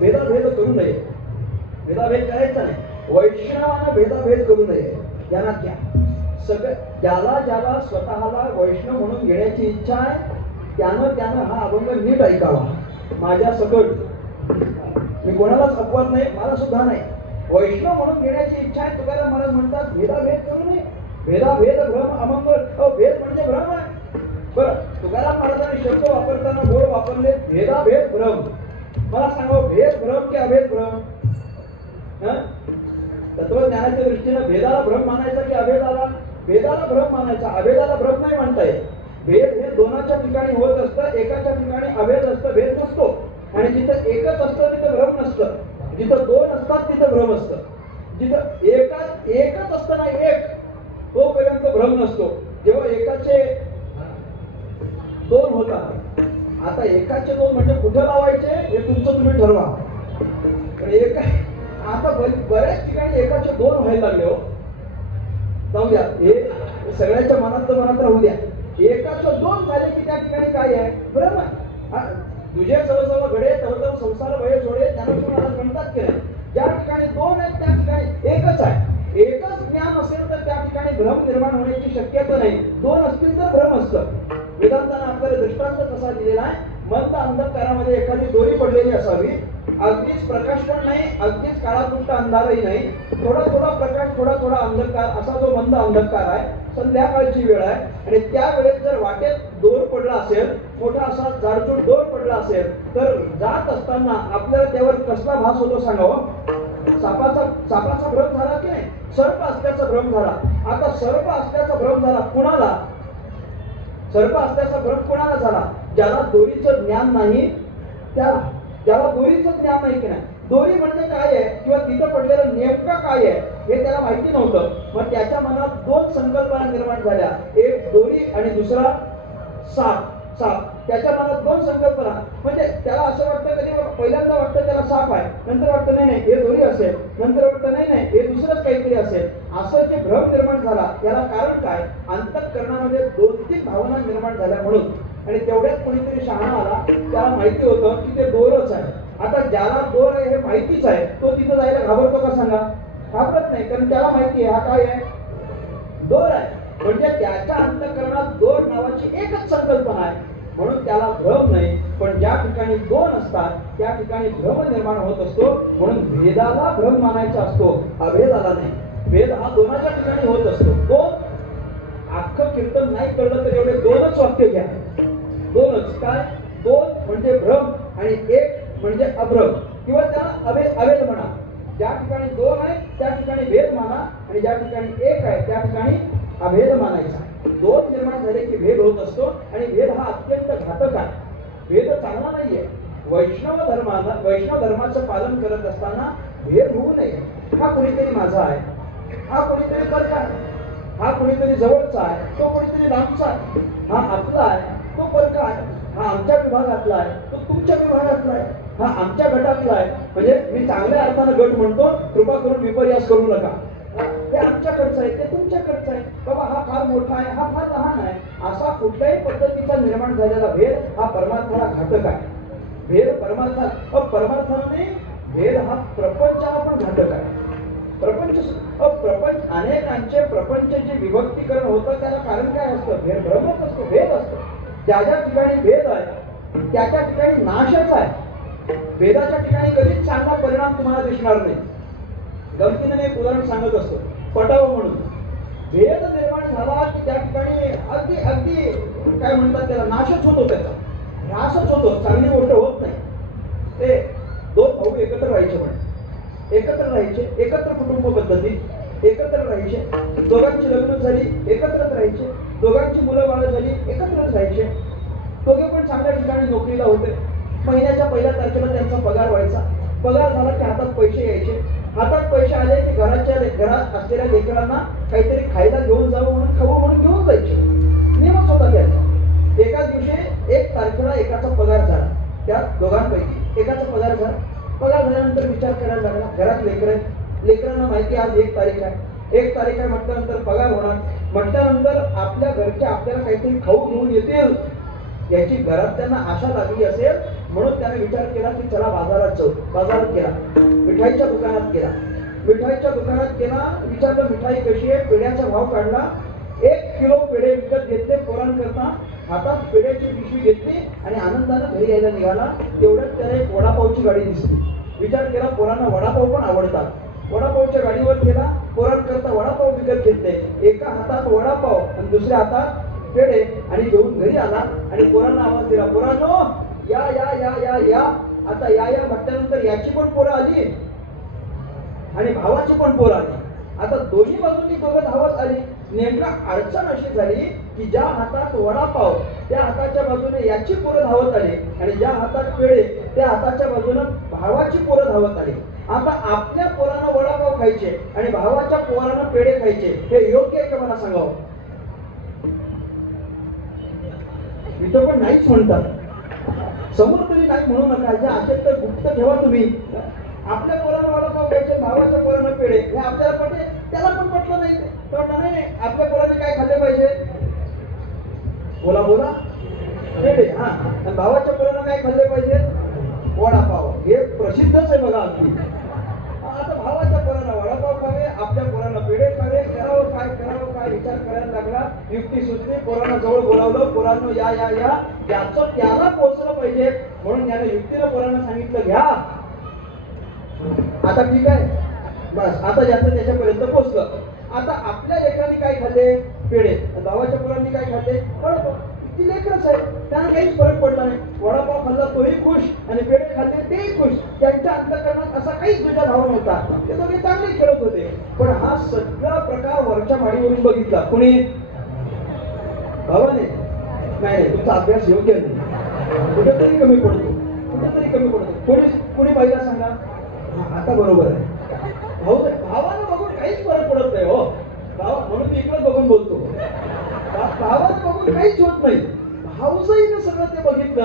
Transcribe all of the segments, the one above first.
भेदाभेद करू नये. भेदाभेद करायचा नाही. वैष्णवानं भेदाभेद करू नये. त्यांना द्या सगळं. ज्याला स्वतःला वैष्णव म्हणून घेण्याची इच्छा आहे त्यानं हा अभंग नीट ऐकावा. माझ्या सकट मी कोणालाच अपवाद नाही, मला सुद्धा नाही. वैष्णव म्हणून घेण्याची इच्छा आहे. तुकाराम महाराज म्हणतात भेदाभेद करू नये. भेदाभेद भ्रम अमंगळ. भेद म्हणजे भ्रम आहे. बरं, तुकाराम महाराजांनी शब्द वापरताना गोड वापरले भेदाभेद भ्रम. मला सांगा, भेद भ्रम की अभेद भ्रम? तत्वज्ञानाच्या दृष्टीनं भेदाला भ्रम मानायचा की अभेदाला? भेदाला भ्रम मानायचा, अभेदाला भ्रम नाही म्हणता येत. भेद हे दोनाच्या ठिकाणी होत असतं, एकाच्या ठिकाणी अभेद असतं, भेद नसतो. आणि जिथं एकच असतं तिथं भ्रम नसतं, जिथं दोन असतात तिथं भ्रम असतं. जिथं एकच असतं ना, एक, तोपर्यंत भ्रम नसतो. जेव्हा एकाचे दोन होतात, आता एकाचे दोन म्हणजे कुठे लावायचे हे तुमचं तुम्ही ठरवा. पण आता बऱ्याच ठिकाणी एकाचे दोन व्हायला लागले हो. जाऊ द्या, हे सगळ्याच्या मनात राहू द्या. एकाचं दोन झाले की त्या ठिकाणी काय आहे? भ्रम आहे. तुझे सवसव घडे तव संसार वय सोडे, त्यांना म्हणतात की नाही, ज्या ठिकाणी दोन आहेत त्या ठिकाणी एकच आहे. एकच ज्ञान असेल तर त्या ठिकाणी भ्रम निर्माण होण्याची शक्यता नाही. दोन असतील तर भ्रम असतं. वेदांतानं आपल्याला दृष्टांत कसा दिलेला आहे? मंद अंधकारामध्ये एखादी दोरी पडलेली असावी. अगदीच प्रकाश पण नाही, अगदीच काळाकुट्ट अंधारही नाही, थोडा थोडा प्रकाश, थोडा थोडा अंधकार, असा जो मंद अंधकार आहे. संध्याकाळची वेळ आहे आणि त्या वेळेत जर वाटेत दोर पडला असेल, मोठा असा जाडजूड दोर पडला असेल, तर जात असताना आपल्याला त्यावर कसला भास होतो सांगावं? सापाचा भ्रम झाला की नाही? सर्प असल्याचा भ्रम झाला. आता सर्प असल्याचा भ्रम झाला कुणाला? सर्प असल्याचा भ्रम कुणाला झाला? ज्याला दोरीचं ज्ञान नाही त्याला. ज्याला दोरीचं ज्ञान नाही की नाही, दोरी म्हणजे काय आहे किंवा तिथं पडलेलं नेमका काय आहे हे त्याला माहिती नव्हतं. मग त्याच्या मनात दोन संकल्पना निर्माण झाल्या, एक दोरी आणि दुसरा साप. त्याच्या मनात दोन संकल्पना. म्हणजे त्याला असं वाटतं, कधी पहिल्यांदा वाटतं त्याला साप आहे, नंतर वाटतं नाही हे दोरी असेल, नंतर वाटतं नाही हे दुसरंच काहीतरी असेल. असं जे भ्रम निर्माण झाला याला कारण काय? अंतःकरणामध्ये दोन तीन भावना निर्माण झाल्या म्हणून. आणि तेवढ्यात कोणीतरी शहाणा आला, त्याला माहिती होतं की ते दोरच आहे. आता ज्याला दोर आहे हे माहितीच आहे, तो तिथं जायला घाबरतो का सांगा? घाबरत नाही, कारण त्याला माहिती आहे हा काय आहे? दोर आहे. म्हणजे त्याच्या अंतःकरणात दोर नावाची एकच संकल्पना आहे, म्हणून त्याला भ्रम नाही. पण ज्या ठिकाणी दोन असतात त्या ठिकाणी भ्रम निर्माण होत असतो. म्हणून भेदाला भ्रम मानायचा असतो, अभेदाला नाही. भेद हा दोनाच्या ठिकाणी होत असतो. दोन अख्खं कीर्तन नाही कळलं तर एवढे दोनच वाक्य घ्या. दोनच काय? दोन म्हणजे भ्रम आणि एक म्हणजे अभ्रम, किंवा त्याला अभेद म्हणा. ज्या ठिकाणी दोन आहे त्या ठिकाणी भेद माना, आणि ज्या ठिकाणी एक आहे त्या ठिकाणी अभेद मानायचा. दोन निर्माण झाले की भेद होत असतो, आणि भेद हा अत्यंत घातक आहे. भेद चांगला नाहीये. वैष्णव धर्माचं पालन करत असताना भेद होऊ नये. हा कोणीतरी माझा आहे, हा कोणीतरी परका आहे, हा कोणीतरी जवळचा आहे, तो कोणीतरी लांबचा आहे, हा आपला आहे, तो परका आहे, हा आमच्या विभागातला आहे, तो तुमच्या विभागातला आहे, हा आमच्या गटातला आहे. म्हणजे मी चांगल्या अर्थानं गट म्हणतो, कृपा करून विपर्यास करू नका. हे आमच्याकडचं आहे, ते तुमच्याकडचं आहे. बाबा हा फार मोठा आहे, हा फार लहान आहे. असा कुठल्याही पद्धतीचा निर्माण झालेला भेद हा परमार्थाला घातक आहे. भेद परमार्थाने भेद हा प्रपंचाला पण घातक आहे. प्रपंच अनेकांचे प्रपंचचे विभक्तीकरण होतं, त्याला कारण काय असतं? भेद, भ्रमच असतो, भेद असतो. ज्या ज्या ठिकाणी भेद आहे त्या त्या ठिकाणी नाशच आहे. भेदाच्या ठिकाणी कधीच चांगला परिणाम तुम्हाला दिसणार नाही. गमतीने मी एक उदाहरण सांगत असतो, पटावं म्हणून. भेद निर्माण झाला की त्या ठिकाणी अगदी काय म्हणतात त्याला, नाशच होतो, त्याचा ह्रासच होतो, चांगली गोष्ट होत नाही. ते दोन भाऊ एकत्र राहायचे, एकत्र कुटुंब पद्धती, एकत्र राहायचे. दोघांची लग्न झाली, एकत्रच राहायचे. दोघांची मुलं बाळं झाली, एकत्रच राहायचे. दोघे पण चांगल्या ठिकाणी नोकरीला होते. महिन्याच्या पहिल्या तारखेला त्यांचा पगार व्हायचा. पगार झाला की हातात पैसे यायचे. हातात पैसे आले की घरात असलेल्या लेकरांना काहीतरी खायला घेऊन जावं म्हणून, खाऊ म्हणून घेऊन जायचे. नियमच होता त्याचा. एका दिवशी 1 तारखेला एकाचा पगार झाला. त्या दोघांपैकी एकाचा पगार झाला. पगार झाल्यानंतर विचार करायला लागला, घरात लेकरांना माहिती आज 1 तारीख आहे. 1 तारीख आहे म्हटल्यानंतर पगार होणार. म्हटल्यानंतर आपल्या घरचे आपल्याला काहीतरी खाऊ घेऊन येतील. याची घरात त्यांना आशा लागली असेल, म्हणून त्याने विचार केला की चला बाजारात जाऊ. बाजारात गेला, मिठाईच्या दुकानात गेला. मिठाईच्या दुकानात गेला, विचारलं मिठाई कशी आहे, पेढ्याचा भाव काढला. 1 किलो पेढे विकत घेतले पोरांकरता. हातात पेढ्याची पिशवी घेतली आणि आनंदानं घरी यायला निघाला. तेवढ्यात त्याला एक वडापावची गाडी दिसली. विचार केला पोरांना वडापाव पण आवडतात. वडापावच्या गाडीवर गेला, पोरांकरता वडापाव विकत घेतले. एका हातात वडापाव आणि दुसऱ्या हातात पेढे आणि घेऊन घरी आला आणि पोरांना आवाज दिला, पोरांनो या या या या या. आता या या म्हटल्यानंतर याची पण पोरं आली आणि भावाची पण पोरं आली. आता दोन्ही बाजूंनी दोघं धावत आली. नेमका अडचण अशी झाली की ज्या हातात वडापाव त्या हाताच्या बाजूने याची पोरं धावत आली आणि ज्या हातात पेढे त्या हाताच्या बाजूने भावाची पोरं धावत आली. आता आपल्या पोरांना वडापाव खायचे आणि भावाच्या पोरांना पेढे खायचे, हे योग्य आहे का मला सांगावं? इथं पण नाहीच म्हणतात. समोर तरी नाही म्हणू नका. जे असेल तर गुप्त ठेवा तुम्ही. आपल्या पोरांना वडापाव खायचे, भावाच्या पोरांना पेढे, हे आपल्याला पटले, त्याला पण पटलं नाही. नाही, आपल्या पोरांनी काय खाल्ले पाहिजे? बोला बोला, पेढे. हा, आणि भावाच्या पोरांना काय खाल्ले पाहिजे? वडापाव. हे प्रसिद्धच आहे बघा अगदी. आता भावाच्या पोरांना वडापाव खावे, आपल्या पोरांना पेढे खावे. करावं काय विचार करायला लागला. युक्ती सुचली, पोरांना जवळ बोलावलं. पोरांनो या या या. त्याचं त्याला पोचलं पाहिजे म्हणून त्याने युक्तीला पोरांना सांगितलं, घ्या. आता ठीक आहे, बस आता ज्याचं त्याच्यापर्यंत पोचलं. आता आपल्या लेकरांनी काय खाल्ले? पेढे. भावाच्या पोरांनी काय खाल्ले? वडापाव. ती लेकरच आहे, त्यांना काहीच फरक पडला नाही. वडापाव खाल्ला तोही खुश आणि पेढे खाल्ले तेही खुश. त्यांच्या अंतःकरणात असा काहीच दुजाभाव नव्हता. ते दोघे चांगले खेळत होते. पण हा सगळा प्रकार वरच्या माडीवरून बघितला कुणी? भावाने. नाही, तुमचा अभ्यास योग्य नाही, कुठेतरी कमी पडतो. कोणी पाहिला सांगा? आता बरोबर आहे. भावाला बघून काहीच फरक पडत नाही हो. म्हणून मी इकडे बघून बोलतो. भावाला बघून काहीच होत नाही. भाऊसाईनं सगळं ते बघितलं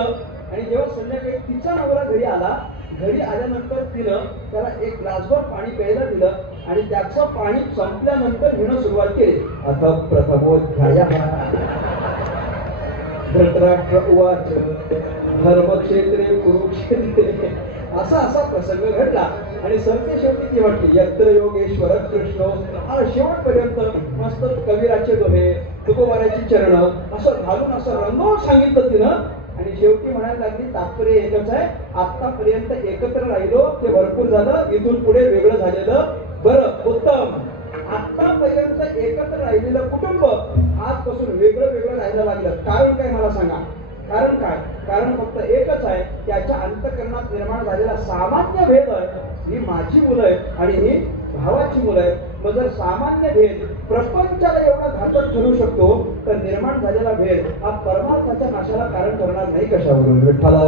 आणि जेव्हा संध्याकाळी तिचा नवरा घरी आला, घरी आल्यानंतर तिनं त्याला एक ग्लासभर पाणी प्यायला दिलं आणि त्याचं पाणी संपल्यानंतर हिनं सुरुवात केली. अथ प्रथमोध्यायः धृतराष्ट्र उवाच धर्मक्षेत्रे कुरुक्षेत्रे. असा प्रसंग घडला आणि सरते शेवटी ती वाटली यत्र योगेश्वर कृष्ण. शेवटपर्यंत मस्त कबीराचे दोहे, तुकोबाराची चरण असं घालून असं रंगवून सांगितलं तिनं. आणि शेवटी म्हणायला लागली तात्पर्य एकच आहे, आतापर्यंत एकत्र राहिलो ते भरपूर झालं, इथून पुढे वेगळं झालेलं बरं उत्तम. आतापर्यंत एकत्र राहिलेलं कुटुंब आजपासून वेगळं राहायला लागलं. कारण काय मला सांगा? कारण काय? कारण फक्त एकच आहे, त्याच्या अंतःकरणात निर्माण झालेला सामान्य भेद आहे. ही माझी मुलं आहे आणि ही भावाची मुलं आहे. मग जर सामान्य भेद प्रपंचाला एवढा घातक ठरू शकतो तर निर्माण झालेला भेद हा परमार्थाच्या नाशाला कारण करणार नाही कशावरून? विठ्ठला